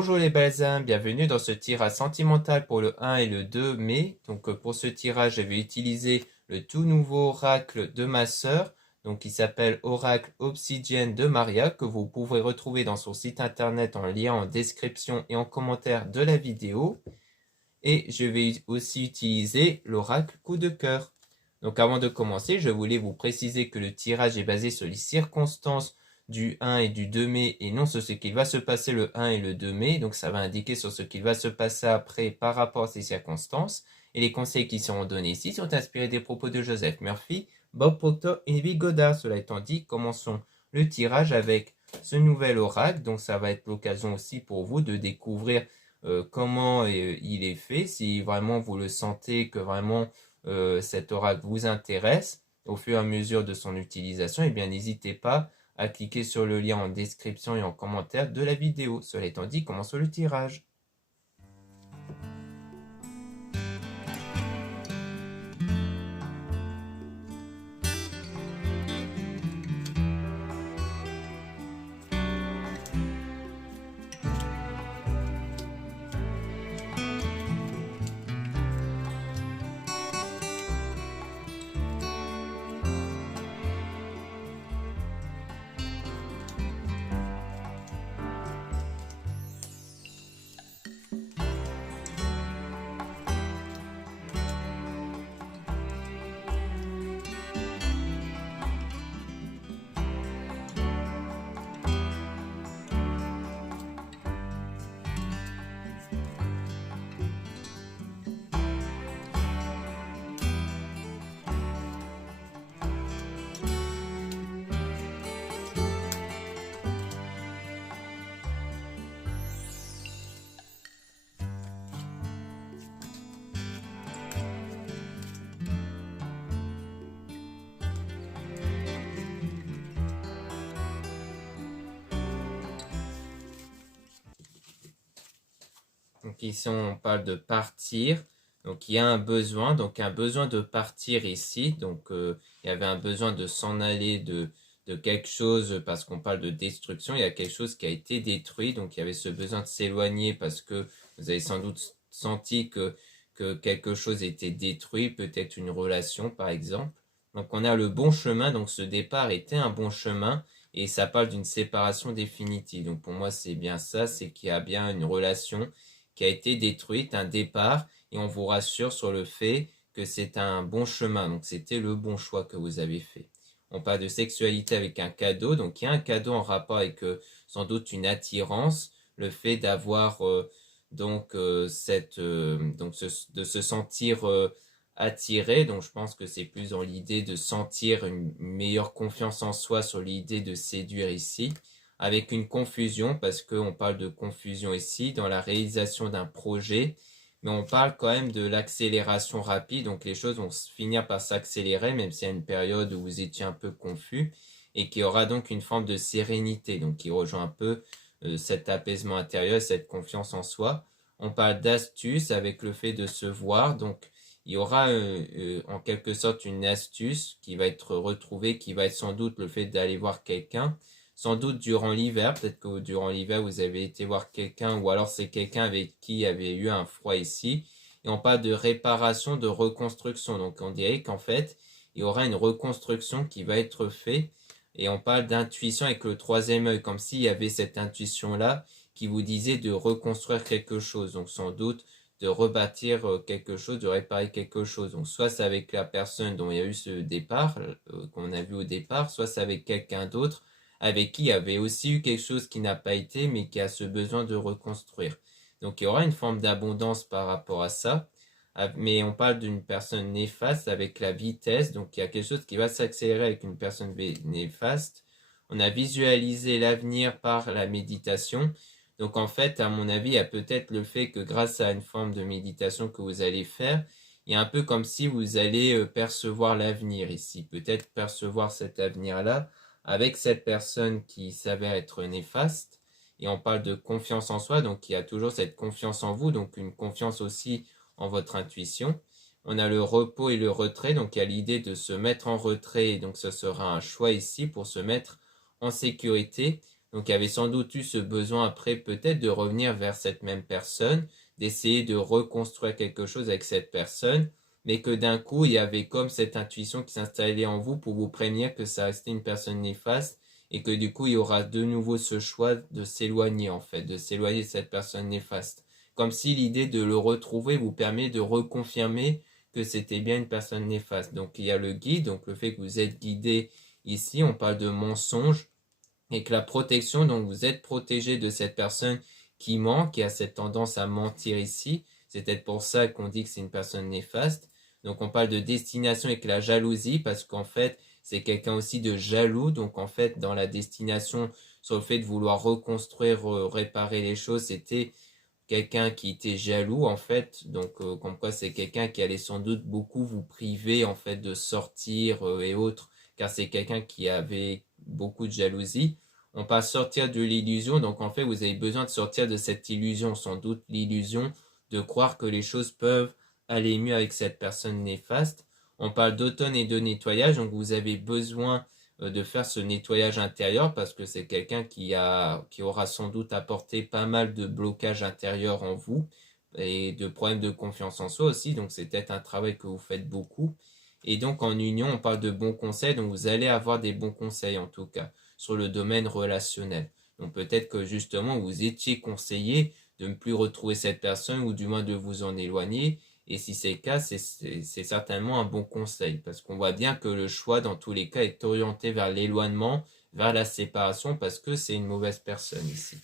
Bonjour les belles âmes, bienvenue dans ce tirage sentimental pour le 1 et le 2 mai. Pour ce tirage, je vais utiliser le tout nouveau oracle de ma sœur, qui s'appelle Oracle Obsidienne de Maria, que vous pouvez retrouver dans son site internet en lien en description et en commentaire de la vidéo. Et je vais aussi utiliser l'oracle coup de cœur. Donc avant de commencer, je voulais vous préciser que le tirage est basé sur les circonstances du 1 et du 2 mai et non sur ce qu'il va se passer le 1 et le 2 mai. Donc ça va indiquer sur ce qu'il va se passer après par rapport à ces circonstances. Et les conseils qui seront donnés ici sont inspirés des propos de Joseph Murphy, Bob Proctor et David Goddard. Cela étant dit, commençons le tirage avec ce nouvel oracle. Donc ça va être l'occasion aussi pour vous de découvrir comment il est fait, si vraiment vous le sentez que vraiment cet oracle vous intéresse au fur et à mesure de son utilisation, eh bien n'hésitez pas à cliquer sur le lien en description et en commentaire de la vidéo. Cela étant dit, commençons le tirage. Donc ici on parle de partir. Donc il y a un besoin, de partir ici. Il y avait un besoin de s'en aller de quelque chose parce qu'on parle de destruction. Il y a quelque chose qui a été détruit. Donc il y avait ce besoin de s'éloigner parce que vous avez sans doute senti que quelque chose était détruit, peut-être une relation par exemple. Donc on a le bon chemin. Donc ce départ était un bon chemin. Et ça parle d'une séparation définitive. Donc pour moi c'est bien ça, c'est qu'il y a bien une relation qui a été détruite, un départ, et on vous rassure sur le fait que c'est un bon chemin, donc c'était le bon choix que vous avez fait. On parle de sexualité avec un cadeau, donc il y a un cadeau en rapport avec sans doute une attirance, le fait d'avoir de se sentir attiré, donc je pense que c'est plus dans l'idée de sentir une meilleure confiance en soi sur l'idée de séduire ici avec une confusion, parce qu'on parle de confusion ici, dans la réalisation d'un projet, mais on parle quand même de l'accélération rapide, donc les choses vont finir par s'accélérer, même s'il y a une période où vous étiez un peu confus, et qui aura donc une forme de sérénité, donc qui rejoint un peu cet apaisement intérieur, cette confiance en soi. On parle d'astuce avec le fait de se voir, donc il y aura en quelque sorte une astuce qui va être retrouvée, qui va être sans doute le fait d'aller voir quelqu'un, sans doute durant l'hiver, peut-être que durant l'hiver vous avez été voir quelqu'un ou alors c'est quelqu'un avec qui il y avait eu un froid ici. Et on parle de réparation, de reconstruction. Donc on dirait qu'en fait, il y aura une reconstruction qui va être faite. Et on parle d'intuition avec le troisième œil, comme s'il y avait cette intuition-là qui vous disait de reconstruire quelque chose. Donc sans doute de rebâtir quelque chose, de réparer quelque chose. Donc soit c'est avec la personne dont il y a eu ce départ, qu'on a vu au départ, soit c'est avec quelqu'un d'autre avec qui il y avait aussi eu quelque chose qui n'a pas été, mais qui a ce besoin de reconstruire. Donc il y aura une forme d'abondance par rapport à ça, mais on parle d'une personne néfaste avec la vitesse, donc il y a quelque chose qui va s'accélérer avec une personne néfaste. On a visualisé l'avenir par la méditation. Donc en fait, à mon avis, il y a peut-être le fait que grâce à une forme de méditation que vous allez faire, il y a un peu comme si vous allez percevoir l'avenir ici, peut-être percevoir cet avenir-là avec cette personne qui s'avère être néfaste. Et on parle de confiance en soi, donc il y a toujours cette confiance en vous, donc une confiance aussi en votre intuition. On a le repos et le retrait, donc il y a l'idée de se mettre en retrait, et donc ce sera un choix ici pour se mettre en sécurité. Donc il y avait sans doute eu ce besoin après peut-être de revenir vers cette même personne, d'essayer de reconstruire quelque chose avec cette personne, mais que d'un coup il y avait comme cette intuition qui s'installait en vous pour vous prévenir que ça restait une personne néfaste et que du coup il y aura de nouveau ce choix de s'éloigner en fait, de s'éloigner de cette personne néfaste. Comme si l'idée de le retrouver vous permet de reconfirmer que c'était bien une personne néfaste. Donc il y a le guide, donc le fait que vous êtes guidé ici, on parle de mensonge, et que la protection, donc vous êtes protégé de cette personne qui ment, qui a cette tendance à mentir ici. C'est peut-être pour ça qu'on dit que c'est une personne néfaste. Donc on parle de destination avec la jalousie parce qu'en fait c'est quelqu'un aussi de jaloux. Donc en fait dans la destination sur le fait de vouloir reconstruire, réparer les choses, c'était quelqu'un qui était jaloux en fait. Donc comme quoi c'est quelqu'un qui allait sans doute beaucoup vous priver en fait de sortir et autres car c'est quelqu'un qui avait beaucoup de jalousie. On passe sortir de l'illusion, donc en fait vous avez besoin de sortir de cette illusion, sans doute l'illusion de croire que les choses peuvent aller mieux avec cette personne néfaste. On parle d'automne et de nettoyage, donc vous avez besoin de faire ce nettoyage intérieur parce que c'est quelqu'un qui aura sans doute apporté pas mal de blocages intérieurs en vous et de problèmes de confiance en soi aussi. Donc c'est peut-être un travail que vous faites beaucoup. Et donc en union, on parle de bons conseils. Donc vous allez avoir des bons conseils en tout cas sur le domaine relationnel. Donc peut-être que justement vous étiez conseillé de ne plus retrouver cette personne ou du moins de vous en éloigner. Et si c'est le cas, c'est certainement un bon conseil parce qu'on voit bien que le choix dans tous les cas est orienté vers l'éloignement, vers la séparation parce que c'est une mauvaise personne ici.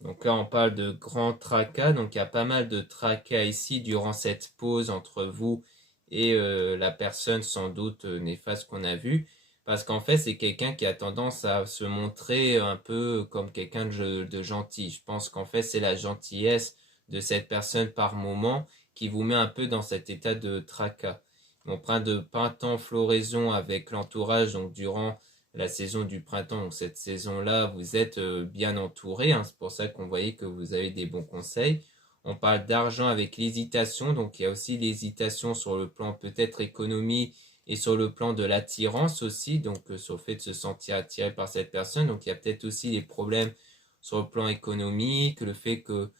Donc là, on parle de grand tracas. Donc il y a pas mal de tracas ici durant cette pause entre vous et la personne sans doute néfaste qu'on a vue. Parce qu'en fait, c'est quelqu'un qui a tendance à se montrer un peu comme quelqu'un de gentil. Je pense qu'en fait, c'est la gentillesse de cette personne par moment qui vous met un peu dans cet état de tracas. On prend de printemps floraison avec l'entourage, donc durant la saison du printemps, donc cette saison-là, vous êtes bien entouré, hein, c'est pour ça qu'on voyait que vous avez des bons conseils. On parle d'argent avec l'hésitation, donc il y a aussi l'hésitation sur le plan peut-être économie et sur le plan de l'attirance aussi, donc sur le fait de se sentir attiré par cette personne. Donc il y a peut-être aussi des problèmes sur le plan économique, le fait que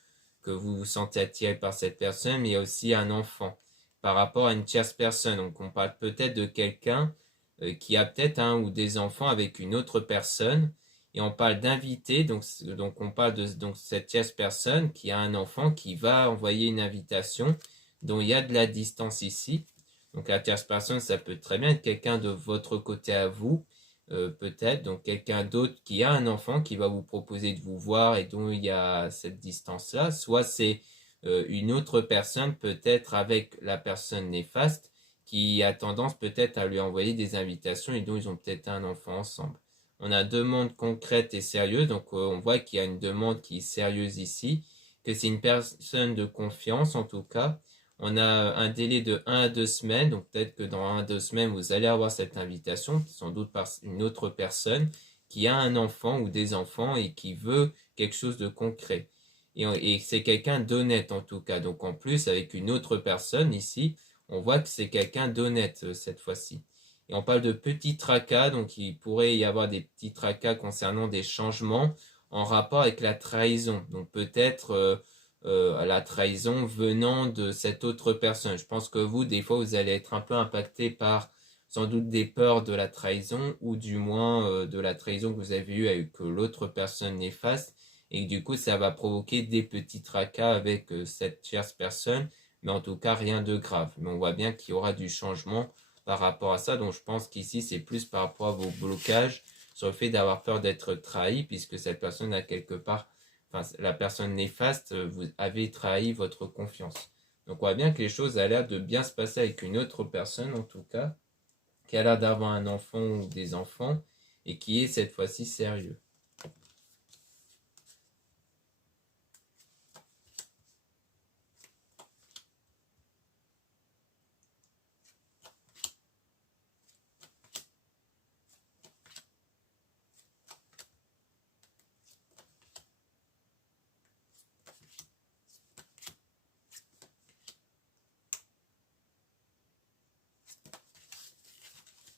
vous vous sentez attiré par cette personne, mais il y a aussi un enfant par rapport à une tierce personne. Donc on parle peut-être de quelqu'un qui a peut-être un ou des enfants avec une autre personne. Et on parle d'inviter, donc on parle de donc, cette tierce personne qui a un enfant qui va envoyer une invitation dont il y a de la distance ici. Donc la tierce personne, ça peut très bien être quelqu'un de votre côté à vous, peut-être, donc quelqu'un d'autre qui a un enfant qui va vous proposer de vous voir et dont il y a cette distance-là. Soit c'est une autre personne, peut-être avec la personne néfaste, qui a tendance peut-être à lui envoyer des invitations et dont ils ont peut-être un enfant ensemble. On a deux demandes concrètes et sérieuses, donc on voit qu'il y a une demande qui est sérieuse ici, que c'est une personne de confiance en tout cas. On a un délai de 1 à 2 semaines, donc peut-être que dans 1 à 2 semaines, vous allez avoir cette invitation, sans doute par une autre personne qui a un enfant ou des enfants et qui veut quelque chose de concret. Et c'est quelqu'un d'honnête en tout cas. Donc en plus, avec une autre personne ici, on voit que c'est quelqu'un d'honnête cette fois-ci. Et on parle de petits tracas, donc il pourrait y avoir des petits tracas concernant des changements en rapport avec la trahison. Donc peut-être la trahison venant de cette autre personne. Je pense que vous, des fois, vous allez être un peu impacté par sans doute des peurs de la trahison ou du moins de la trahison que vous avez eue avec l'autre personne néfaste et que du coup ça va provoquer des petits tracas avec cette tierce personne mais en tout cas rien de grave. Mais on voit bien qu'il y aura du changement par rapport à ça, donc je pense qu'ici c'est plus par rapport à vos blocages sur le fait d'avoir peur d'être trahi, puisque cette personne a quelque part, enfin la personne néfaste, vous avez trahi votre confiance. Donc on voit bien que les choses ont l'air de bien se passer avec une autre personne en tout cas, qui a l'air d'avoir un enfant ou des enfants, et qui est cette fois-ci sérieux.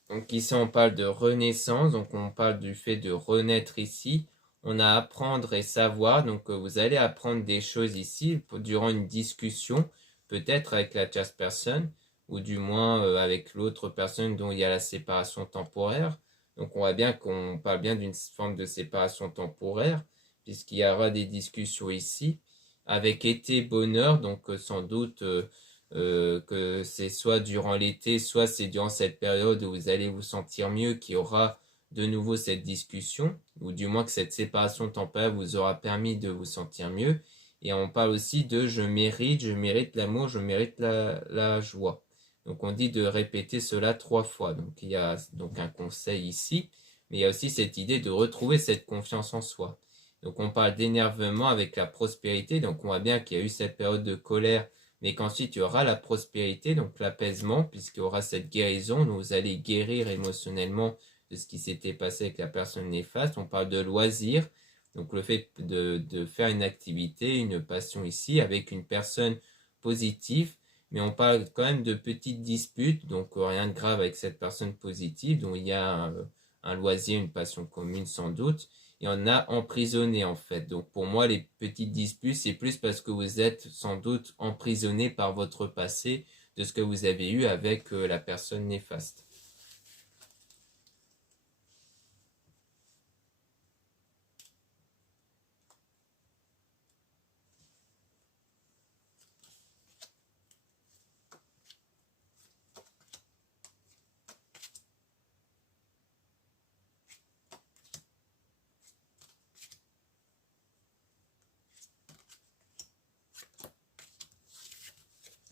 Donc ici on parle de renaissance, donc on parle du fait de renaître ici. On a à apprendre et savoir, donc vous allez apprendre des choses ici durant une discussion, peut-être avec la tierce personne, ou du moins avec l'autre personne dont il y a la séparation temporaire. Donc on voit bien qu'on parle bien d'une forme de séparation temporaire, puisqu'il y aura des discussions ici, avec été, bonheur, donc sans doute que c'est soit durant l'été, soit c'est durant cette période où vous allez vous sentir mieux qu'il y aura de nouveau cette discussion, ou du moins que cette séparation temporaire vous aura permis de vous sentir mieux. Et on parle aussi de je mérite l'amour, je mérite la joie. Donc on dit de répéter cela 3 fois. Donc il y a donc un conseil ici, mais il y a aussi cette idée de retrouver cette confiance en soi. Donc on parle d'énervement avec la prospérité. Donc on voit bien qu'il y a eu cette période de colère, mais qu'ensuite il y aura la prospérité, donc l'apaisement, puisqu'il y aura cette guérison, donc vous allez guérir émotionnellement de ce qui s'était passé avec la personne néfaste. On parle de loisir, donc le fait de faire une activité, une passion ici, avec une personne positive, mais on parle quand même de petites disputes, donc rien de grave avec cette personne positive, dont il y a un loisir, une passion commune sans doute, et on a emprisonné en fait. Donc pour moi, les petites disputes, c'est plus parce que vous êtes sans doute emprisonné par votre passé de ce que vous avez eu avec la personne néfaste.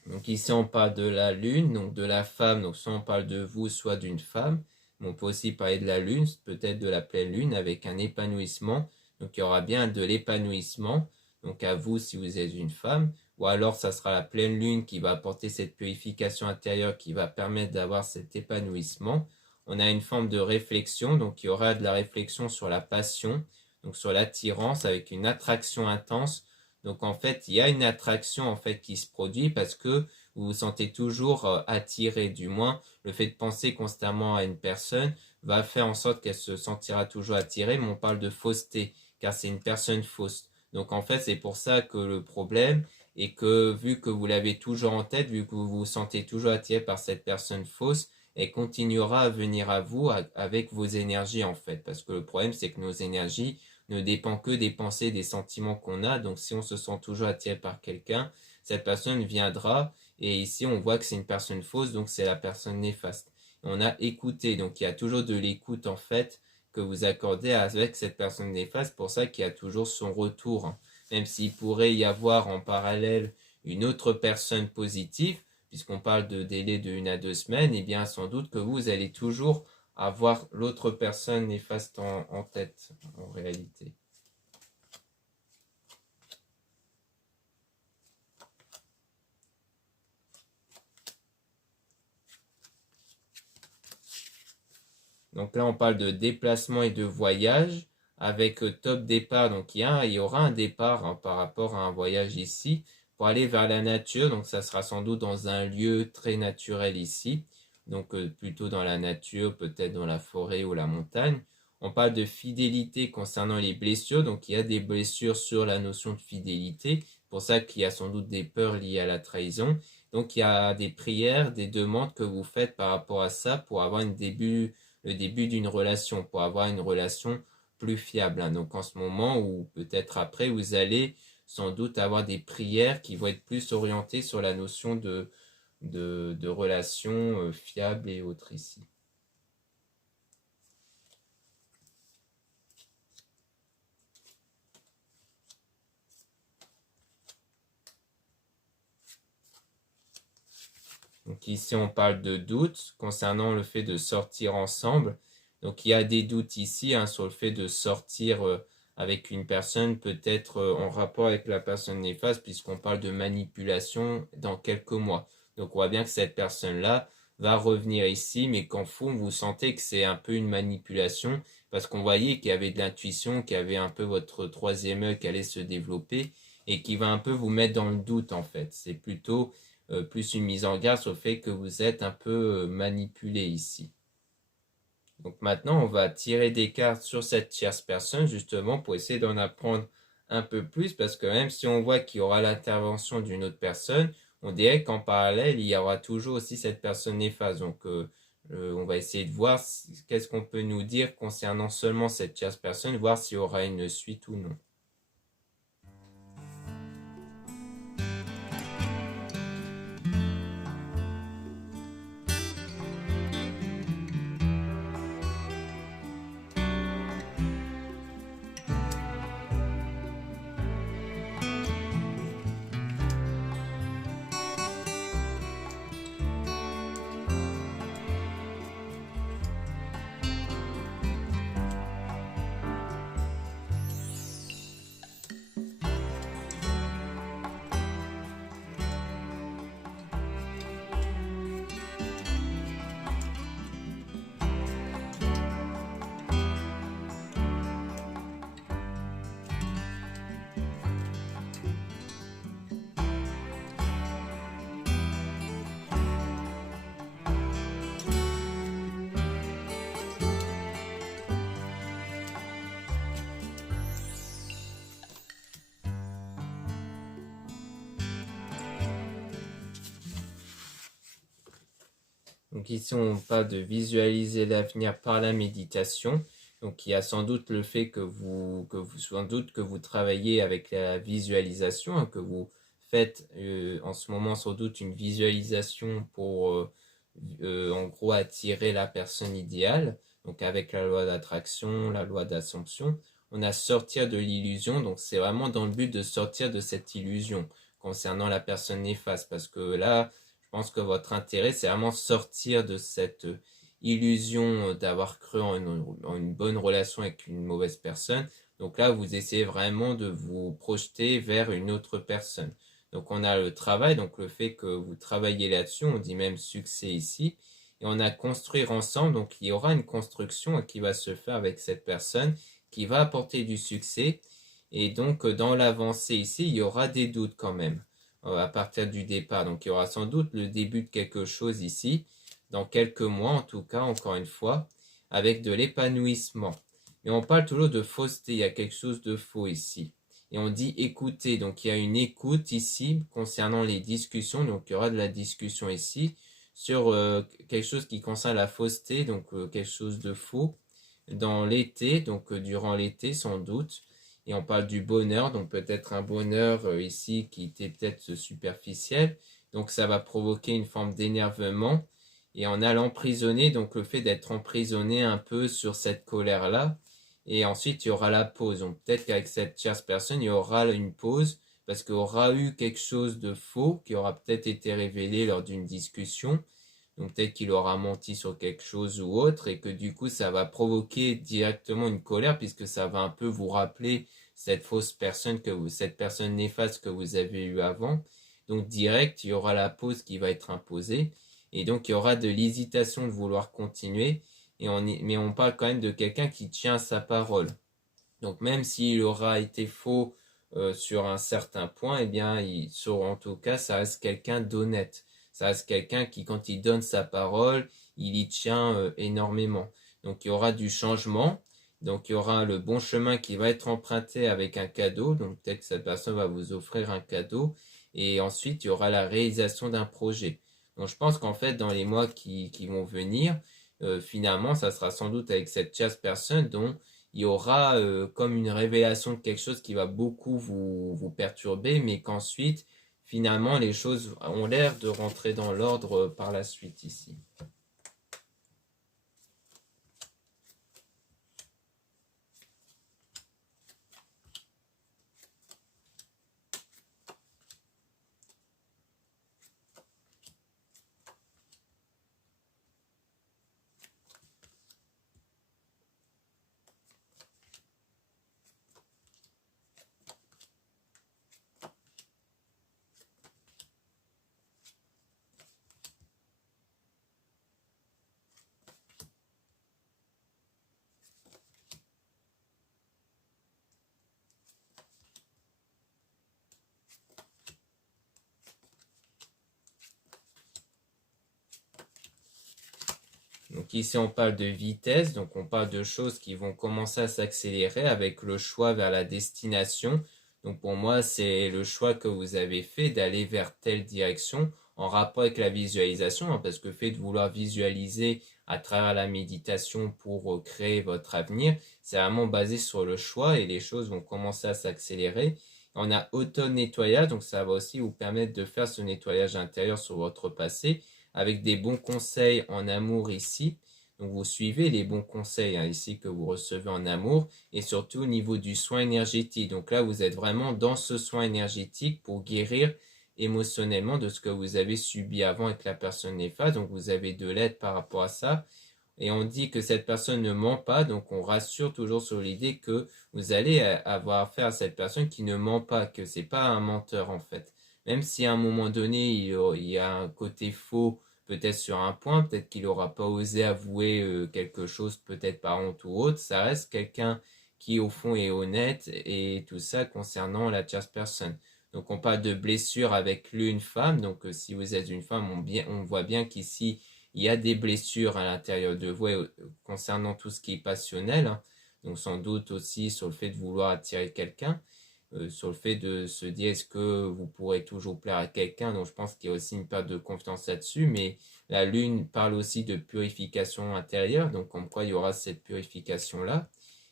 Donc ici, on parle de la lune, donc de la femme, donc soit on parle de vous, soit d'une femme. Mais on peut aussi parler de la lune, peut-être de la pleine lune, avec un épanouissement. Donc il y aura bien de l'épanouissement, donc à vous si vous êtes une femme. Ou alors ça sera la pleine lune qui va apporter cette purification intérieure qui va permettre d'avoir cet épanouissement. On a une forme de réflexion, donc il y aura de la réflexion sur la passion, donc sur l'attirance avec une attraction intense. Donc en fait, il y a une attraction en fait qui se produit parce que vous vous sentez toujours attiré. Du moins, le fait de penser constamment à une personne va faire en sorte qu'elle se sentira toujours attirée. Mais on parle de fausseté car c'est une personne fausse. Donc en fait, c'est pour ça que le problème est que vu que vous l'avez toujours en tête, vu que vous vous sentez toujours attiré par cette personne fausse, elle continuera à venir à vous avec vos énergies en fait. Parce que le problème, c'est que nos énergies ne dépend que des pensées, des sentiments qu'on a. Donc si on se sent toujours attiré par quelqu'un, cette personne viendra. Et ici, on voit que c'est une personne fausse, donc c'est la personne néfaste. On a écouté, donc il y a toujours de l'écoute en fait que vous accordez avec cette personne néfaste. Pour ça qu'il y a toujours son retour, hein. Même s'il pourrait y avoir en parallèle une autre personne positive, puisqu'on parle de délai de 1 à 2 semaines, et bien sans doute que vous allez toujours avoir l'autre personne néfaste en tête, en réalité. Donc là, on parle de déplacement et de voyage avec top départ. Donc il y aura un départ hein, par rapport à un voyage ici pour aller vers la nature. Donc ça sera sans doute dans un lieu très naturel ici. Donc plutôt dans la nature, peut-être dans la forêt ou la montagne. On parle de fidélité concernant les blessures. Donc il y a des blessures sur la notion de fidélité. Pour ça qu'il y a sans doute des peurs liées à la trahison. Donc il y a des prières, des demandes que vous faites par rapport à ça pour avoir le début d'une relation, pour avoir une relation plus fiable, hein. Donc en ce moment ou peut-être après, vous allez sans doute avoir des prières qui vont être plus orientées sur la notion de relations fiables et autres ici. Donc ici, on parle de doutes concernant le fait de sortir ensemble. Donc il y a des doutes ici sur le fait de sortir avec une personne, peut-être en rapport avec la personne néfaste, puisqu'on parle de manipulation dans quelques mois. Donc on voit bien que cette personne-là va revenir ici, mais qu'en fond, vous sentez que c'est un peu une manipulation, parce qu'on voyait qu'il y avait de l'intuition, qu'il y avait un peu votre troisième œil qui allait se développer, et qui va un peu vous mettre dans le doute en fait. C'est plutôt plus une mise en garde sur le fait que vous êtes un peu manipulé ici. Donc maintenant, on va tirer des cartes sur cette tierce personne justement pour essayer d'en apprendre un peu plus parce que même si on voit qu'il y aura l'intervention d'une autre personne, on dirait qu'en parallèle, il y aura toujours aussi cette personne néfaste. Donc on va essayer de voir qu'est-ce qu'on peut nous dire concernant seulement cette tierce personne, voir s'il y aura une suite ou non. Donc ici, on parle de visualiser l'avenir par la méditation. Donc il y a sans doute le fait que vous travaillez avec la visualisation, hein, que vous faites en ce moment sans doute une visualisation pour en gros attirer la personne idéale. Donc avec la loi d'attraction, la loi d'assomption, on a sortir de l'illusion. Donc c'est vraiment dans le but de sortir de cette illusion concernant la personne néfaste parce que là, je pense que votre intérêt, c'est vraiment sortir de cette illusion d'avoir cru en une bonne relation avec une mauvaise personne. Donc là, vous essayez vraiment de vous projeter vers une autre personne. Donc on a le travail, donc le fait que vous travaillez là-dessus, on dit même succès ici. Et on a construire ensemble, donc il y aura une construction qui va se faire avec cette personne qui va apporter du succès. Et donc dans l'avancée ici, il y aura des doutes quand même à partir du départ. Donc il y aura sans doute le début de quelque chose ici, dans quelques mois en tout cas, encore une fois, avec de l'épanouissement. Et on parle toujours de fausseté, il y a quelque chose de faux ici. Et on dit écouter, donc il y a une écoute ici concernant les discussions, donc il y aura de la discussion ici sur quelque chose qui concerne la fausseté, donc quelque chose de faux, dans l'été, donc durant l'été sans doute. Et on parle du bonheur, donc peut-être un bonheur ici qui était peut-être superficiel. Donc ça va provoquer une forme d'énervement. Et on a l'emprisonné, donc le fait d'être emprisonné un peu sur cette colère-là. Et ensuite, il y aura la pause. Donc peut-être qu'avec cette tierce personne, il y aura une pause parce qu'il y aura eu quelque chose de faux qui aura peut-être été révélé lors d'une discussion. Donc peut-être qu'il aura menti sur quelque chose ou autre et que du coup ça va provoquer directement une colère puisque ça va un peu vous rappeler cette fausse personne cette personne néfaste que vous avez eue avant. Donc direct, il y aura la pause qui va être imposée et donc il y aura de l'hésitation de vouloir continuer. Mais on parle quand même de quelqu'un qui tient sa parole. Donc même s'il aura été faux sur un certain point, eh bien, en tout cas, ça reste quelqu'un d'honnête. Ça reste quelqu'un qui, quand il donne sa parole, il y tient énormément. Donc il y aura du changement. Donc il y aura le bon chemin qui va être emprunté avec un cadeau. Donc peut-être que cette personne va vous offrir un cadeau. Et ensuite, il y aura la réalisation d'un projet. Donc je pense qu'en fait, dans les mois qui vont venir, finalement, ça sera sans doute avec cette tierce personne dont il y aura comme une révélation de quelque chose qui va beaucoup vous perturber, mais qu'ensuite, finalement, les choses ont l'air de rentrer dans l'ordre par la suite ici. Donc ici, on parle de vitesse, donc on parle de choses qui vont commencer à s'accélérer avec le choix vers la destination. Donc pour moi, c'est le choix que vous avez fait d'aller vers telle direction en rapport avec la visualisation, hein, parce que le fait de vouloir visualiser à travers la méditation pour créer votre avenir, c'est vraiment basé sur le choix et les choses vont commencer à s'accélérer. On a auto-nettoyage, donc ça va aussi vous permettre de faire ce nettoyage intérieur sur votre passé avec des bons conseils en amour ici. Donc vous suivez les bons conseils hein, ici que vous recevez en amour et surtout au niveau du soin énergétique. Donc là, vous êtes vraiment dans ce soin énergétique pour guérir émotionnellement de ce que vous avez subi avant avec la personne néfaste. Donc vous avez de l'aide par rapport à ça. Et on dit que cette personne ne ment pas, donc on rassure toujours sur l'idée que vous allez avoir affaire à cette personne qui ne ment pas, que c'est pas un menteur en fait. Même si à un moment donné il y a un côté faux, peut-être sur un point, peut-être qu'il n'aura pas osé avouer quelque chose, peut-être par honte ou autre, ça reste quelqu'un qui au fond est honnête et tout ça concernant la tierce personne. Donc on parle de blessure avec l'une femme, donc si vous êtes une femme, on voit bien qu'ici il y a des blessures à l'intérieur de vous concernant tout ce qui est passionnel, hein. Donc sans doute aussi sur le fait de vouloir attirer quelqu'un, sur le fait de se dire est-ce que vous pourrez toujours plaire à quelqu'un. Donc je pense qu'il y a aussi une perte de confiance là-dessus, mais la lune parle aussi de purification intérieure, donc comme quoi il y aura cette purification-là.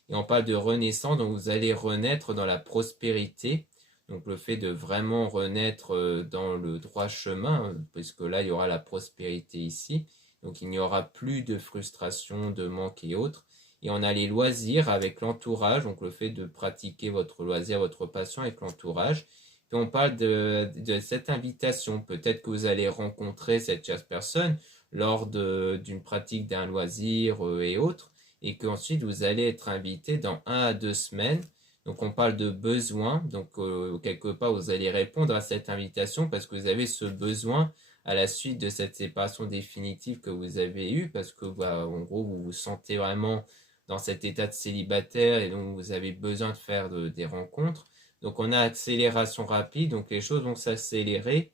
Et on parle de renaissance, donc vous allez renaître dans la prospérité. Donc le fait de vraiment renaître dans le droit chemin, puisque là il y aura la prospérité ici. Donc il n'y aura plus de frustration, de manque et autres. Et on a les loisirs avec l'entourage, donc le fait de pratiquer votre loisir, votre passion avec l'entourage. Puis on parle de cette invitation. Peut-être que vous allez rencontrer cette chère personne lors d'une pratique d'un loisir et autres. Et qu'ensuite vous allez être invité dans 1 à 2 semaines. Donc on parle de besoin, donc quelque part vous allez répondre à cette invitation parce que vous avez ce besoin à la suite de cette séparation définitive que vous avez eue, parce que bah, en gros vous vous sentez vraiment dans cet état de célibataire et donc vous avez besoin de faire des rencontres. Donc on a accélération rapide, donc les choses vont s'accélérer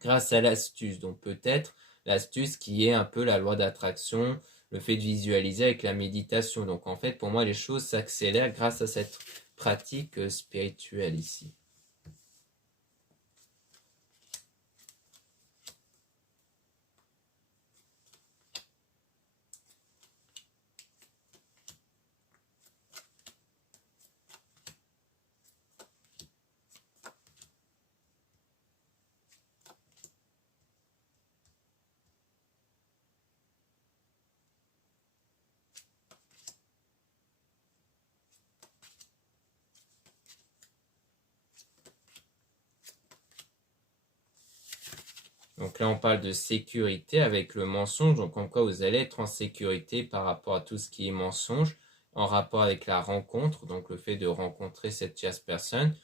grâce à l'astuce. Donc peut-être l'astuce qui est un peu la loi d'attraction, le fait de visualiser avec la méditation. Donc en fait pour moi les choses s'accélèrent grâce à cette pratique spirituelle ici. Donc là, on parle de sécurité avec le mensonge. Donc en quoi vous allez être en sécurité par rapport à tout ce qui est mensonge, en rapport avec la rencontre, donc le fait de rencontrer cette tierce personne.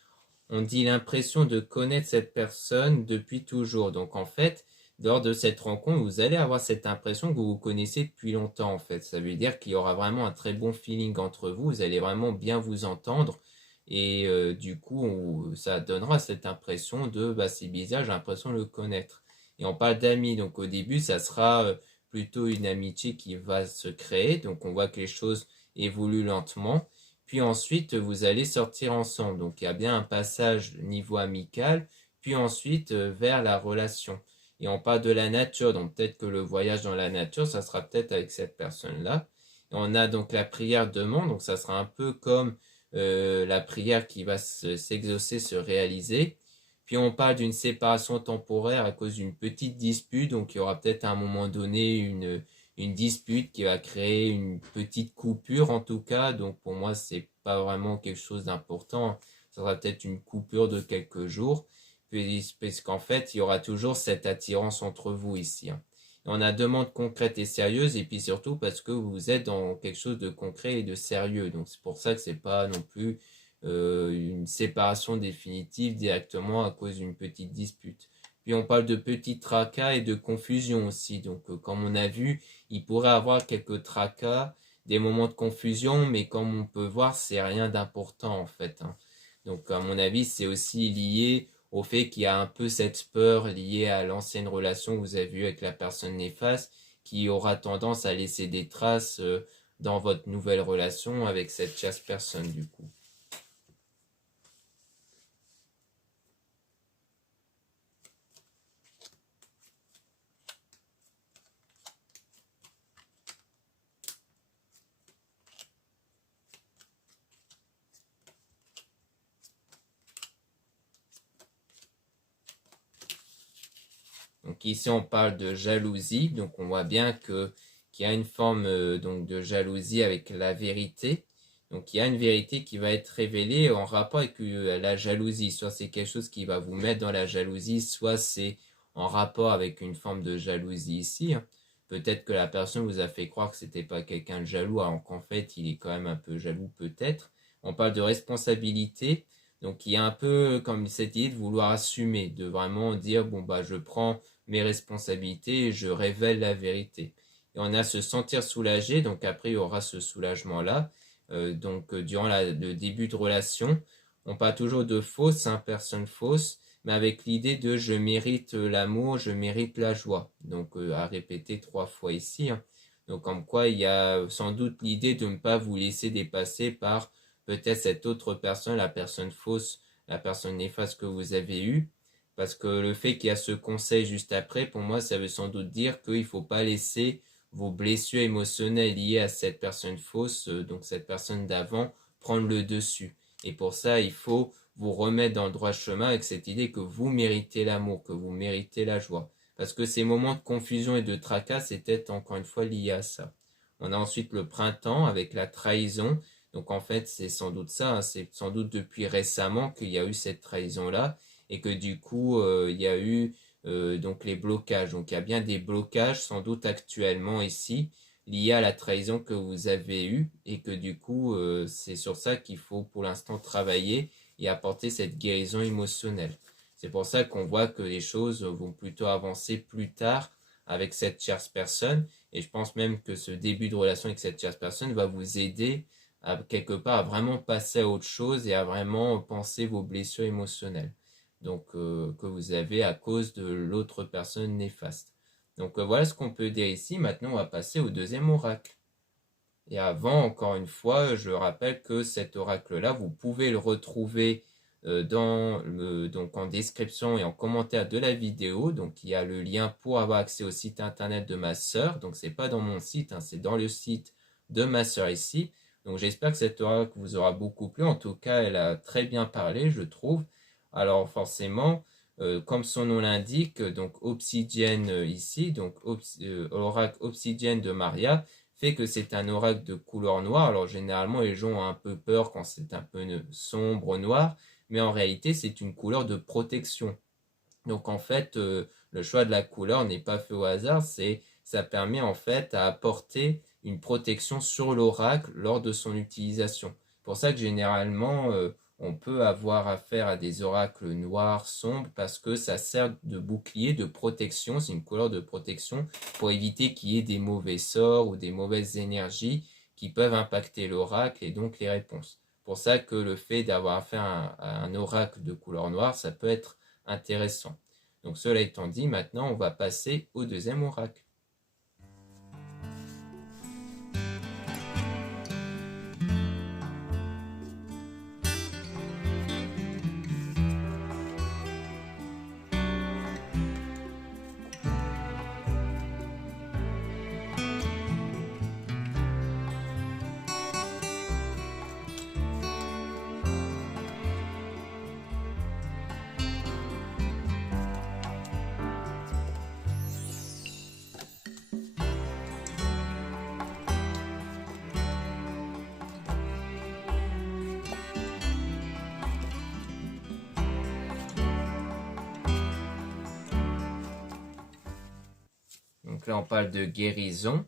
On dit l'impression de connaître cette personne depuis toujours. Donc en fait, lors de cette rencontre, vous allez avoir cette impression que vous vous connaissez depuis longtemps en fait. Ça veut dire qu'il y aura vraiment un très bon feeling entre vous. Vous allez vraiment bien vous entendre. Et du coup, ça donnera cette impression de bah, c'est bizarre, j'ai l'impression de le connaître. Et on parle d'amis, donc au début, ça sera plutôt une amitié qui va se créer. Donc on voit que les choses évoluent lentement. Puis ensuite, vous allez sortir ensemble. Donc il y a bien un passage niveau amical, puis ensuite vers la relation. Et on parle de la nature, donc peut-être que le voyage dans la nature, ça sera peut-être avec cette personne-là. On a donc la prière demande, donc ça sera un peu comme la prière qui va s'exaucer, se réaliser. Puis on parle d'une séparation temporaire à cause d'une petite dispute, donc il y aura peut-être à un moment donné une dispute qui va créer une petite coupure en tout cas, donc pour moi c'est pas vraiment quelque chose d'important, ça sera peut-être une coupure de quelques jours, parce qu'en fait il y aura toujours cette attirance entre vous ici. On a demande concrète et sérieuse, et puis surtout parce que vous êtes dans quelque chose de concret et de sérieux. Donc c'est pour ça que c'est pas non plus une séparation définitive directement à cause d'une petite dispute. Puis on parle de petits tracas et de confusion aussi. Donc comme on a vu, il pourrait avoir quelques tracas, des moments de confusion, mais comme on peut voir, c'est rien d'important en fait. Donc à mon avis, c'est aussi lié au fait qu'il y a un peu cette peur liée à l'ancienne relation que vous avez eue avec la personne néfaste qui aura tendance à laisser des traces dans votre nouvelle relation avec cette chasse personne du coup. Donc ici on parle de jalousie, donc on voit bien qu'il y a une forme donc de jalousie avec la vérité. Donc il y a une vérité qui va être révélée en rapport avec la jalousie. Soit c'est quelque chose qui va vous mettre dans la jalousie, soit c'est en rapport avec une forme de jalousie ici. Peut-être que la personne vous a fait croire que c'était pas quelqu'un de jaloux, alors qu'en fait il est quand même un peu jaloux peut-être. On parle de responsabilité. Donc il y a un peu comme cette idée de vouloir assumer, de vraiment dire bon bah je prends mes responsabilités et je révèle la vérité. Et on a se sentir soulagé, donc après il y aura ce soulagement-là. Durant le début de relation, on parle toujours de fausse, personne fausse, mais avec l'idée de je mérite l'amour, je mérite la joie. Donc à répéter 3 fois ici. Donc comme quoi il y a sans doute l'idée de ne pas vous laisser dépasser par peut-être cette autre personne, la personne fausse, la personne néfaste que vous avez eue. Parce que le fait qu'il y a ce conseil juste après, pour moi, ça veut sans doute dire qu'il ne faut pas laisser vos blessures émotionnelles liées à cette personne fausse, donc cette personne d'avant, prendre le dessus. Et pour ça, il faut vous remettre dans le droit chemin avec cette idée que vous méritez l'amour, que vous méritez la joie. Parce que ces moments de confusion et de tracas, c'était encore une fois lié à ça. On a ensuite le printemps avec la trahison. Donc en fait, c'est sans doute ça, c'est sans doute depuis récemment qu'il y a eu cette trahison-là et que du coup, il y a eu donc les blocages. Donc il y a bien des blocages sans doute actuellement ici liés à la trahison que vous avez eue et que du coup, c'est sur ça qu'il faut pour l'instant travailler et apporter cette guérison émotionnelle. C'est pour ça qu'on voit que les choses vont plutôt avancer plus tard avec cette tierce personne et je pense même que ce début de relation avec cette tierce personne va vous aider à quelque part à vraiment passer à autre chose et à vraiment penser vos blessures émotionnelles donc que vous avez à cause de l'autre personne néfaste. Donc voilà ce qu'on peut dire ici. Maintenant, on va passer au deuxième oracle. Et avant, encore une fois, je rappelle que cet oracle-là, vous pouvez le retrouver donc en description et en commentaire de la vidéo. Donc il y a le lien pour avoir accès au site internet de ma sœur. Donc c'est pas dans mon site, c'est dans le site de ma sœur ici. Donc j'espère que cet oracle vous aura beaucoup plu. En tout cas, elle a très bien parlé, je trouve. Alors forcément, comme son nom l'indique, donc Obsidienne ici, donc oracle Obsidienne de Maria, fait que c'est un oracle de couleur noire. Alors généralement, les gens ont un peu peur quand c'est un peu sombre noir, mais en réalité, c'est une couleur de protection. Donc en fait, le choix de la couleur n'est pas fait au hasard, ça permet en fait à apporter une protection sur l'oracle lors de son utilisation. C'est pour ça que généralement, on peut avoir affaire à des oracles noirs, sombres, parce que ça sert de bouclier, de protection, c'est une couleur de protection pour éviter qu'il y ait des mauvais sorts ou des mauvaises énergies qui peuvent impacter l'oracle et donc les réponses. C'est pour ça que le fait d'avoir affaire à un oracle de couleur noire, ça peut être intéressant. Donc cela étant dit, maintenant on va passer au deuxième oracle. Donc là, on parle de guérison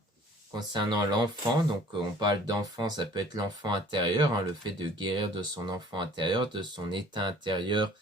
concernant l'enfant. Donc on parle d'enfant, ça peut être l'enfant intérieur, hein, le fait de guérir de son enfant intérieur, de son état intérieur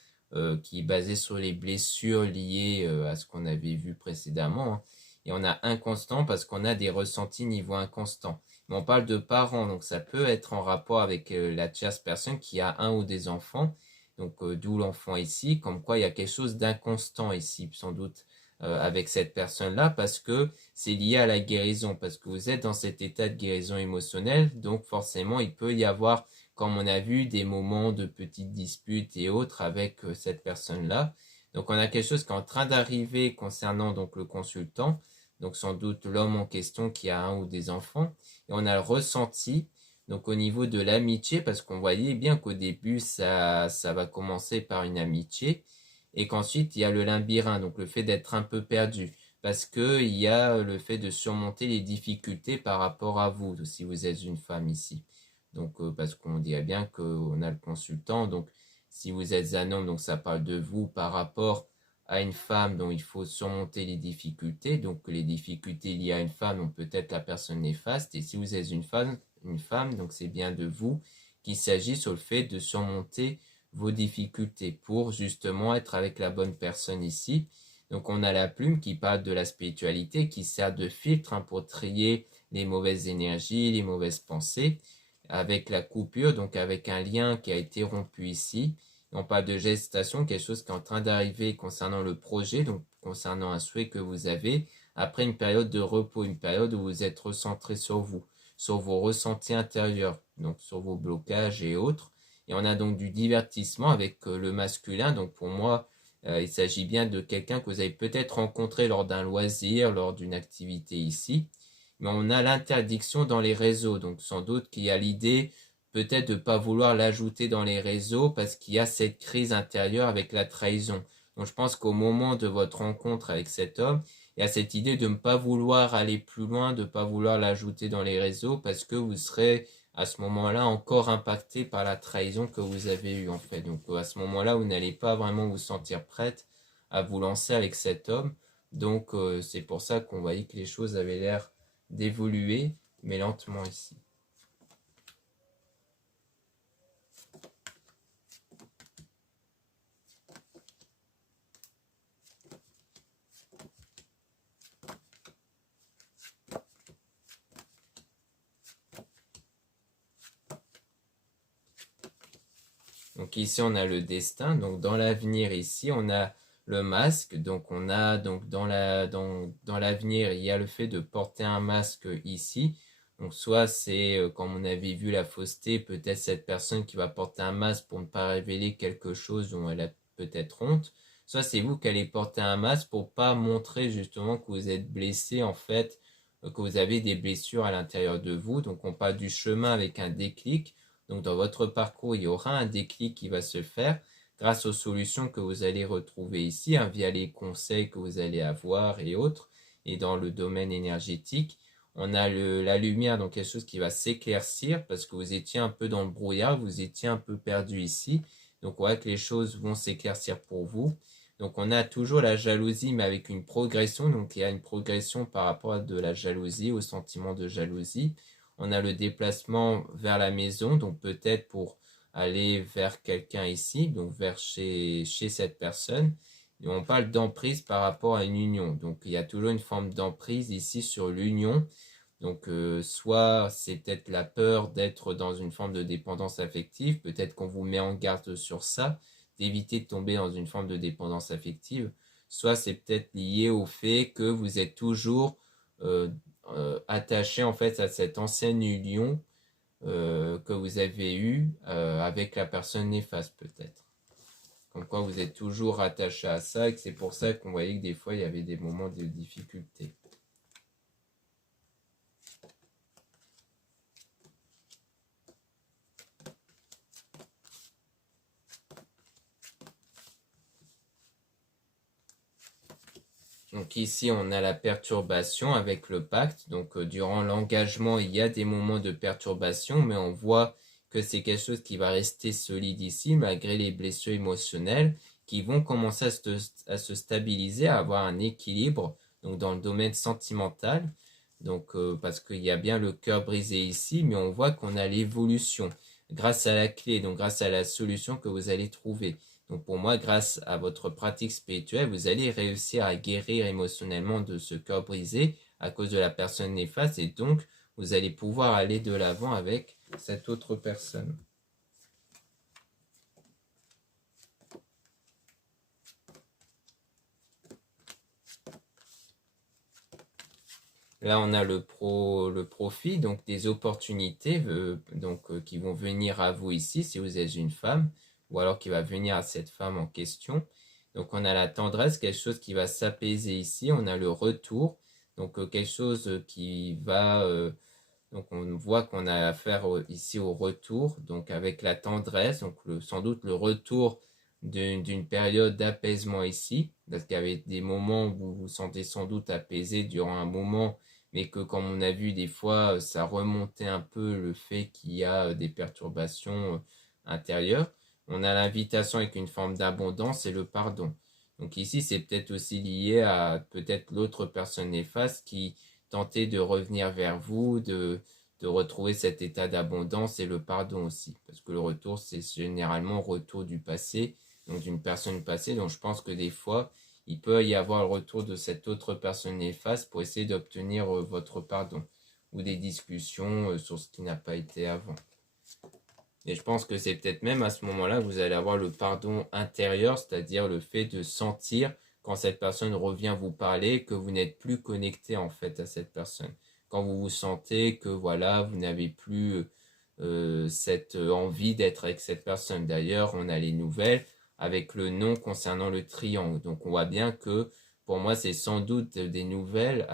qui est basé sur les blessures liées à ce qu'on avait vu précédemment, hein. Et on a inconstant parce qu'on a des ressentis niveau inconstant. Mais on parle de parents, donc ça peut être en rapport avec la tierce personne qui a un ou des enfants. Donc d'où l'enfant ici, comme quoi il y a quelque chose d'inconstant ici, sans doute avec cette personne-là, parce que c'est lié à la guérison, parce que vous êtes dans cet état de guérison émotionnelle, donc forcément il peut y avoir, comme on a vu, des moments de petites disputes et autres avec cette personne-là. Donc on a quelque chose qui est en train d'arriver concernant donc le consultant, donc sans doute l'homme en question qui a un ou des enfants, et on a le ressenti, donc au niveau de l'amitié, parce qu'on voyait bien qu'au début ça va commencer par une amitié, et qu'ensuite il y a le labyrinthe, donc le fait d'être un peu perdu, parce que il y a le fait de surmonter les difficultés par rapport à vous, si vous êtes une femme ici. Donc parce qu'on dirait bien qu'on a le consultant, donc si vous êtes un homme, donc ça parle de vous par rapport à une femme dont il faut surmonter les difficultés, donc les difficultés liées à une femme, donc peut-être la personne néfaste, et si vous êtes une femme, donc c'est bien de vous qu'il s'agit sur le fait de surmonter vos difficultés pour justement être avec la bonne personne ici. Donc on a la plume qui parle de la spiritualité, qui sert de filtre, hein, pour trier les mauvaises énergies, les mauvaises pensées, avec la coupure, donc avec un lien qui a été rompu ici. On parle de gestation, quelque chose qui est en train d'arriver concernant le projet, donc concernant un souhait que vous avez, après une période de repos, une période où vous êtes recentré sur vous, sur vos ressentis intérieurs, donc sur vos blocages et autres. Et on a donc du divertissement avec le masculin. Donc pour moi, il s'agit bien de quelqu'un que vous avez peut-être rencontré lors d'un loisir, lors d'une activité ici. Mais on a l'interdiction dans les réseaux. Donc sans doute qu'il y a l'idée peut-être de ne pas vouloir l'ajouter dans les réseaux parce qu'il y a cette crise intérieure avec la trahison. Donc je pense qu'au moment de votre rencontre avec cet homme, il y a cette idée de ne pas vouloir aller plus loin, de ne pas vouloir l'ajouter dans les réseaux parce que vous serez à ce moment-là encore impacté par la trahison que vous avez eue en fait. Donc à ce moment-là, vous n'allez pas vraiment vous sentir prête à vous lancer avec cet homme. Donc c'est pour ça qu'on voyait que les choses avaient l'air d'évoluer, mais lentement ici. Donc ici on a le destin, donc dans l'avenir ici on a le masque, donc on a donc dans l'avenir il y a le fait de porter un masque ici, donc soit c'est comme on avait vu la fausseté, peut-être cette personne qui va porter un masque pour ne pas révéler quelque chose dont elle a peut-être honte, soit c'est vous qui allez porter un masque pour pas montrer justement que vous êtes blessé en fait, que vous avez des blessures à l'intérieur de vous, donc on parle du chemin avec un déclic. Donc dans votre parcours, il y aura un déclic qui va se faire grâce aux solutions que vous allez retrouver ici, hein, via les conseils que vous allez avoir et autres. Et dans le domaine énergétique, on a la lumière, donc quelque chose qui va s'éclaircir parce que vous étiez un peu dans le brouillard, vous étiez un peu perdu ici. Donc on voit que les choses vont s'éclaircir pour vous. Donc on a toujours la jalousie, mais avec une progression. Donc il y a une progression par rapport à de la jalousie, au sentiment de jalousie. On a le déplacement vers la maison, donc peut-être pour aller vers quelqu'un ici, donc vers chez cette personne. Et on parle d'emprise par rapport à une union. Donc il y a toujours une forme d'emprise ici sur l'union. Donc soit c'est peut-être la peur d'être dans une forme de dépendance affective, peut-être qu'on vous met en garde sur ça, d'éviter de tomber dans une forme de dépendance affective, soit c'est peut-être lié au fait que vous êtes toujours euh, attaché en fait à cette ancienne union que vous avez eue avec la personne néfaste peut-être. Comme quoi vous êtes toujours attaché à ça et que c'est pour ça qu'on voyait que des fois il y avait des moments de difficulté. Donc ici, on a la perturbation avec le pacte. Donc durant l'engagement, il y a des moments de perturbation, mais on voit que c'est quelque chose qui va rester solide ici, malgré les blessures émotionnelles, qui vont commencer à se stabiliser, à avoir un équilibre donc dans le domaine sentimental. Donc, parce qu'il y a bien le cœur brisé ici, mais on voit qu'on a l'évolution grâce à la clé, donc grâce à la solution que vous allez trouver. Donc pour moi, grâce à votre pratique spirituelle, vous allez réussir à guérir émotionnellement de ce cœur brisé à cause de la personne néfaste et donc vous allez pouvoir aller de l'avant avec cette autre personne. Là, on a le profit, donc des opportunités qui vont venir à vous ici si vous êtes une femme, ou alors qui va venir à cette femme en question. Donc, on a la tendresse, quelque chose qui va s'apaiser ici. On a le retour, donc quelque chose qui va... donc, on voit qu'on a affaire ici au retour, donc avec la tendresse, donc sans doute le retour d'une période d'apaisement ici, parce qu'il y avait des moments où vous vous sentez sans doute apaisé durant un moment, mais que comme on a vu des fois, ça remontait un peu le fait qu'il y a des perturbations intérieures. On a l'invitation avec une forme d'abondance et le pardon. Donc ici, c'est peut-être aussi lié à peut-être l'autre personne néfaste qui tentait de revenir vers vous, de retrouver cet état d'abondance et le pardon aussi. Parce que le retour, c'est généralement retour du passé, donc d'une personne passée. Donc je pense que des fois, il peut y avoir le retour de cette autre personne néfaste pour essayer d'obtenir votre pardon ou des discussions sur ce qui n'a pas été avant. Et je pense que c'est peut-être même à ce moment-là que vous allez avoir le pardon intérieur, c'est-à-dire le fait de sentir quand cette personne revient vous parler que vous n'êtes plus connecté en fait à cette personne. Quand vous vous sentez que voilà, vous n'avez plus cette envie d'être avec cette personne. D'ailleurs, on a les nouvelles avec le nom concernant le triangle. Donc on voit bien que pour moi, c'est sans doute des nouvelles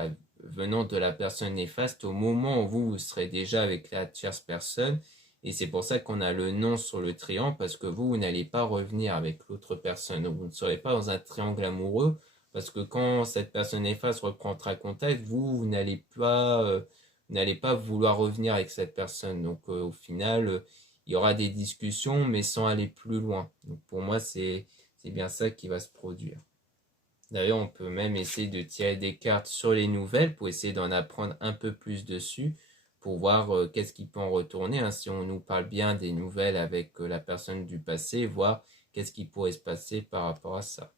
venant de la personne néfaste au moment où vous serez déjà avec la tierce personne. Et c'est pour ça qu'on a le nom sur le triangle, parce que vous n'allez pas revenir avec l'autre personne. Donc vous ne serez pas dans un triangle amoureux, parce que quand cette personne néfaste reprendra contact, vous n'allez pas vouloir revenir avec cette personne. Donc au final, il y aura des discussions, mais sans aller plus loin. Donc pour moi, c'est bien ça qui va se produire. D'ailleurs, on peut même essayer de tirer des cartes sur les nouvelles pour essayer d'en apprendre un peu plus dessus, pour voir qu'est-ce qui peut en retourner. Hein. Si on nous parle bien des nouvelles avec la personne du passé, voir qu'est-ce qui pourrait se passer par rapport à ça.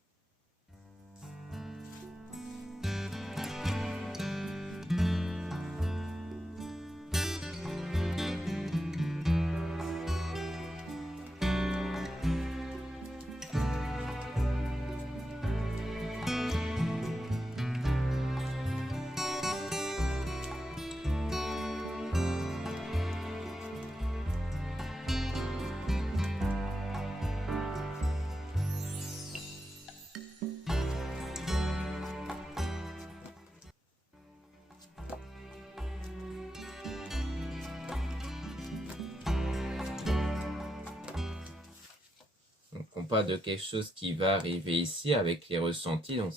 Donc, on parle de quelque chose qui va arriver ici avec les ressentis. Donc,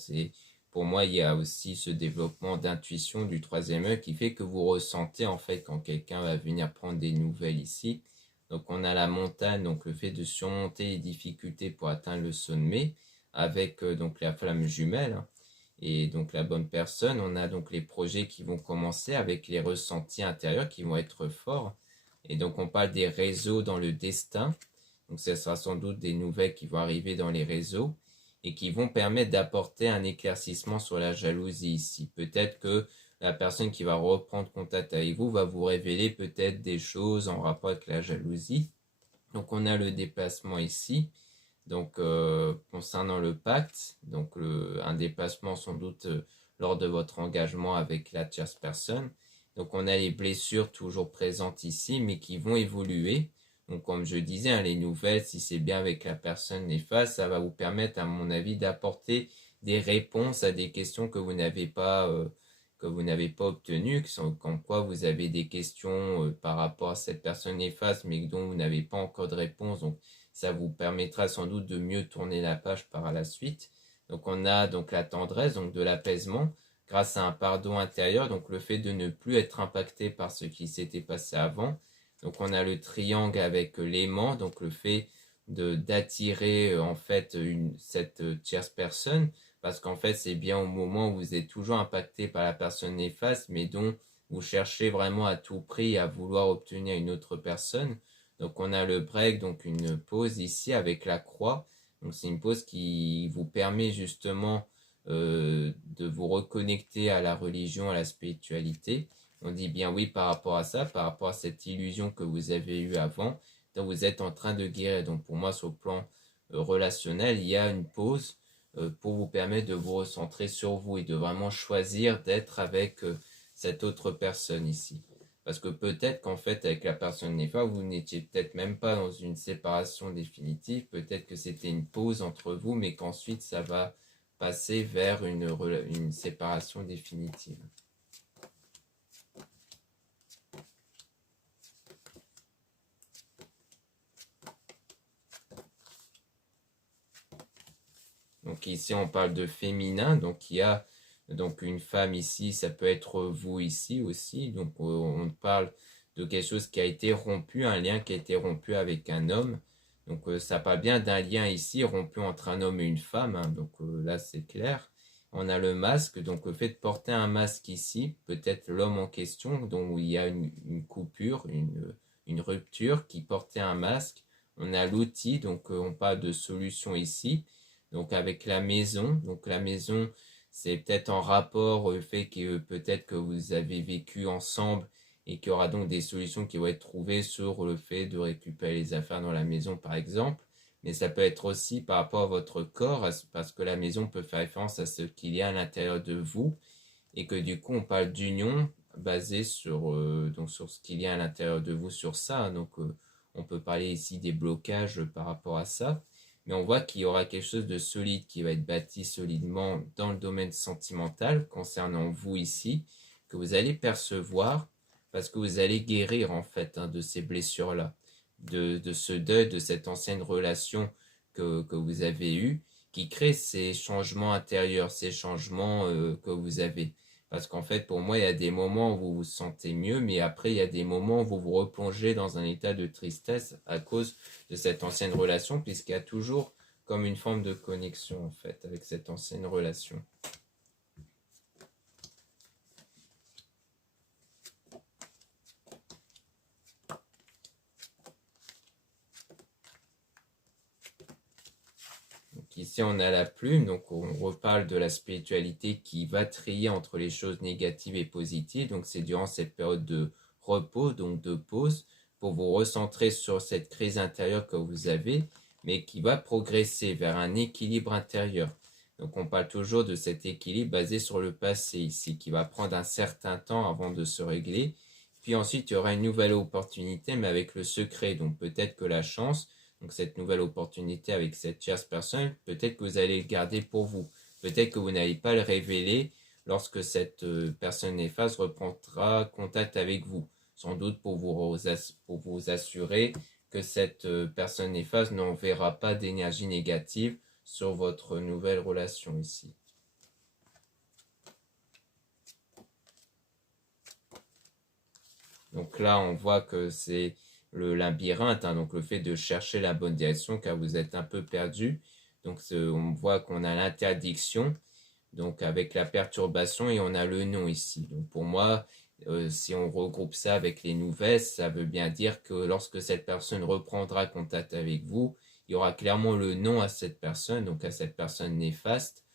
pour moi, il y a aussi ce développement d'intuition du troisième œil qui fait que vous ressentez en fait quand quelqu'un va venir prendre des nouvelles ici. Donc, on a la montagne, donc le fait de surmonter les difficultés pour atteindre le sommet avec donc la flamme jumelle. Hein, et donc la bonne personne. On a donc les projets qui vont commencer avec les ressentis intérieurs qui vont être forts. Et donc on parle des réseaux dans le destin. Donc ce sera sans doute des nouvelles qui vont arriver dans les réseaux et qui vont permettre d'apporter un éclaircissement sur la jalousie ici. Peut-être que la personne qui va reprendre contact avec vous va vous révéler peut-être des choses en rapport avec la jalousie. Donc on a le déplacement ici. Donc concernant le pacte, donc un déplacement sans doute lors de votre engagement avec la tierce personne. Donc on a les blessures toujours présentes ici, mais qui vont évoluer. Donc comme je disais, hein, les nouvelles, si c'est bien avec la personne néfaste, ça va vous permettre, à mon avis, d'apporter des réponses à des questions que vous n'avez pas obtenues, comme quoi vous avez des questions par rapport à cette personne néfaste, mais dont vous n'avez pas encore de réponse. Donc ça vous permettra sans doute de mieux tourner la page par la suite. Donc on a donc la tendresse, donc de l'apaisement, grâce à un pardon intérieur, donc le fait de ne plus être impacté par ce qui s'était passé avant. Donc on a le triangle avec l'aimant, donc le fait d'attirer en fait cette tierce personne, parce qu'en fait, c'est bien au moment où vous êtes toujours impacté par la personne néfaste, mais dont vous cherchez vraiment à tout prix à vouloir obtenir une autre personne. Donc on a le break, donc une pause ici avec la croix. Donc c'est une pause qui vous permet justement de vous reconnecter à la religion, à la spiritualité. On dit bien oui par rapport à ça, par rapport à cette illusion que vous avez eue avant, dont vous êtes en train de guérir. Donc pour moi, sur le plan relationnel, il y a une pause pour vous permettre de vous recentrer sur vous et de vraiment choisir d'être avec cette autre personne ici. Parce que peut-être qu'en fait, avec la personne néfaste, vous n'étiez peut-être même pas dans une séparation définitive, peut-être que c'était une pause entre vous, mais qu'ensuite ça va passer vers une séparation définitive. Donc ici, on parle de féminin, donc il y a donc une femme ici, ça peut être vous ici aussi, donc on parle de quelque chose qui a été rompu, un lien qui a été rompu avec un homme. Donc ça parle bien d'un lien ici rompu entre un homme et une femme, hein, donc là c'est clair. On a le masque, donc le fait de porter un masque ici, peut-être l'homme en question, dont il y a une coupure, une rupture, qui portait un masque. On a l'outil, donc on parle de solution ici. Donc avec la maison, donc la maison c'est peut-être en rapport au fait que peut-être que vous avez vécu ensemble et qu'il y aura donc des solutions qui vont être trouvées sur le fait de récupérer les affaires dans la maison par exemple. Mais ça peut être aussi par rapport à votre corps, parce que la maison peut faire référence à ce qu'il y a à l'intérieur de vous et que du coup on parle d'union basée donc sur ce qu'il y a à l'intérieur de vous, sur ça. Donc on peut parler ici des blocages par rapport à ça. Mais on voit qu'il y aura quelque chose de solide qui va être bâti solidement dans le domaine sentimental concernant vous ici, que vous allez percevoir parce que vous allez guérir en fait de ces blessures-là, de ce deuil, de cette ancienne relation que vous avez eue, qui crée ces changements intérieurs, ces changements que vous avez. Parce qu'en fait, pour moi, il y a des moments où vous vous sentez mieux, mais après, il y a des moments où vous vous replongez dans un état de tristesse à cause de cette ancienne relation, puisqu'il y a toujours comme une forme de connexion, en fait, avec cette ancienne relation. Donc ici, on a la plume, donc on reparle de la spiritualité qui va trier entre les choses négatives et positives. Donc c'est durant cette période de repos, donc de pause, pour vous recentrer sur cette crise intérieure que vous avez, mais qui va progresser vers un équilibre intérieur. Donc on parle toujours de cet équilibre basé sur le passé ici, qui va prendre un certain temps avant de se régler. Puis ensuite, il y aura une nouvelle opportunité, mais avec le secret. Donc peut-être que la chance, donc cette nouvelle opportunité avec cette tierce personne, peut-être que vous allez le garder pour vous. Peut-être que vous n'allez pas le révéler lorsque cette personne néfaste reprendra contact avec vous. Sans doute pour vous assurer que cette personne néfaste n'enverra pas d'énergie négative sur votre nouvelle relation ici. Donc là, on voit que c'est le labyrinthe, hein, donc le fait de chercher la bonne direction car vous êtes un peu perdu. Donc on voit qu'on a l'interdiction, donc avec la perturbation, et on a le non ici. Donc pour moi, si on regroupe ça avec les nouvelles, ça veut bien dire que lorsque cette personne reprendra contact avec vous, il y aura clairement le non à cette personne, donc à cette personne néfaste,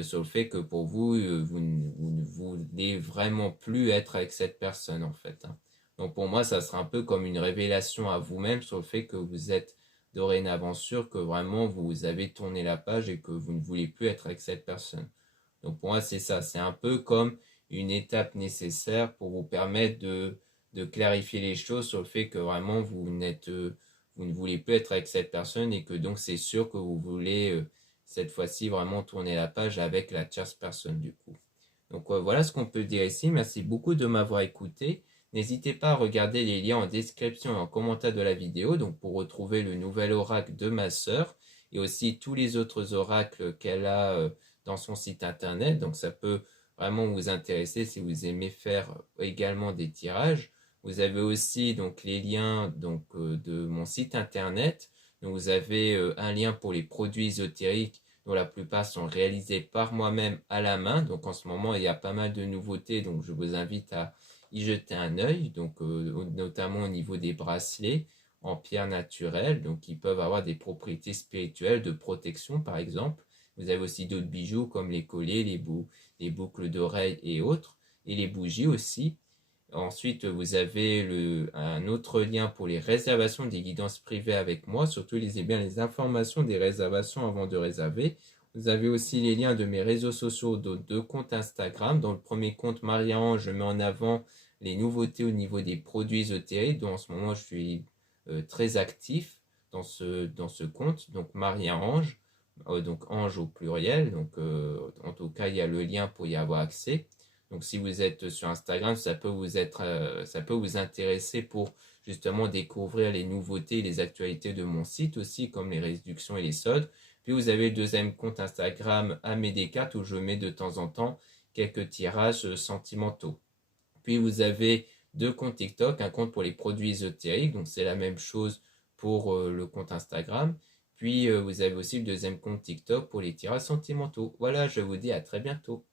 sur le fait que pour vous, vous ne voulez vraiment plus être avec cette personne en fait, hein. Donc pour moi, ça sera un peu comme une révélation à vous-même sur le fait que vous êtes dorénavant sûr que vraiment vous avez tourné la page et que vous ne voulez plus être avec cette personne. Donc pour moi, c'est ça. C'est un peu comme une étape nécessaire pour vous permettre de clarifier les choses sur le fait que vraiment vous ne voulez plus être avec cette personne et que donc c'est sûr que vous voulez cette fois-ci vraiment tourner la page avec la tierce personne du coup. Donc voilà ce qu'on peut dire ici. Merci beaucoup de m'avoir écouté. N'hésitez pas à regarder les liens en description et en commentaire de la vidéo, donc pour retrouver le nouvel oracle de ma sœur et aussi tous les autres oracles qu'elle a dans son site internet. Donc ça peut vraiment vous intéresser si vous aimez faire également des tirages. Vous avez aussi donc les liens de mon site internet. Donc vous avez un lien pour les produits ésotériques dont la plupart sont réalisés par moi-même à la main. Donc en ce moment, il y a pas mal de nouveautés, donc je vous invite à y jeter un œil, donc notamment au niveau des bracelets en pierre naturelle, donc qui peuvent avoir des propriétés spirituelles de protection par exemple. Vous avez aussi d'autres bijoux comme les colliers, les boucles d'oreilles et autres, et les bougies aussi. Ensuite, vous avez un autre lien pour les réservations des guidances privées avec moi. Surtout, lisez bien les informations des réservations avant de réserver. Vous avez aussi les liens de mes réseaux sociaux, de deux comptes Instagram. Dans le premier compte Maria-Ange, je mets en avant les nouveautés au niveau des produits ésotériques, dont en ce moment je suis très actif dans ce compte. Donc Maria-Ange, donc Ange au pluriel. Donc en tout cas, il y a le lien pour y avoir accès. Donc si vous êtes sur Instagram, ça peut vous intéresser pour justement découvrir les nouveautés et les actualités de mon site aussi, comme les réductions et les soldes. Puis vous avez le deuxième compte Instagram AméDesCartes où je mets de temps en temps quelques tirages sentimentaux. Puis vous avez deux comptes TikTok, un compte pour les produits ésotériques, donc c'est la même chose pour le compte Instagram. Puis vous avez aussi le deuxième compte TikTok pour les tirages sentimentaux. Voilà, je vous dis à très bientôt.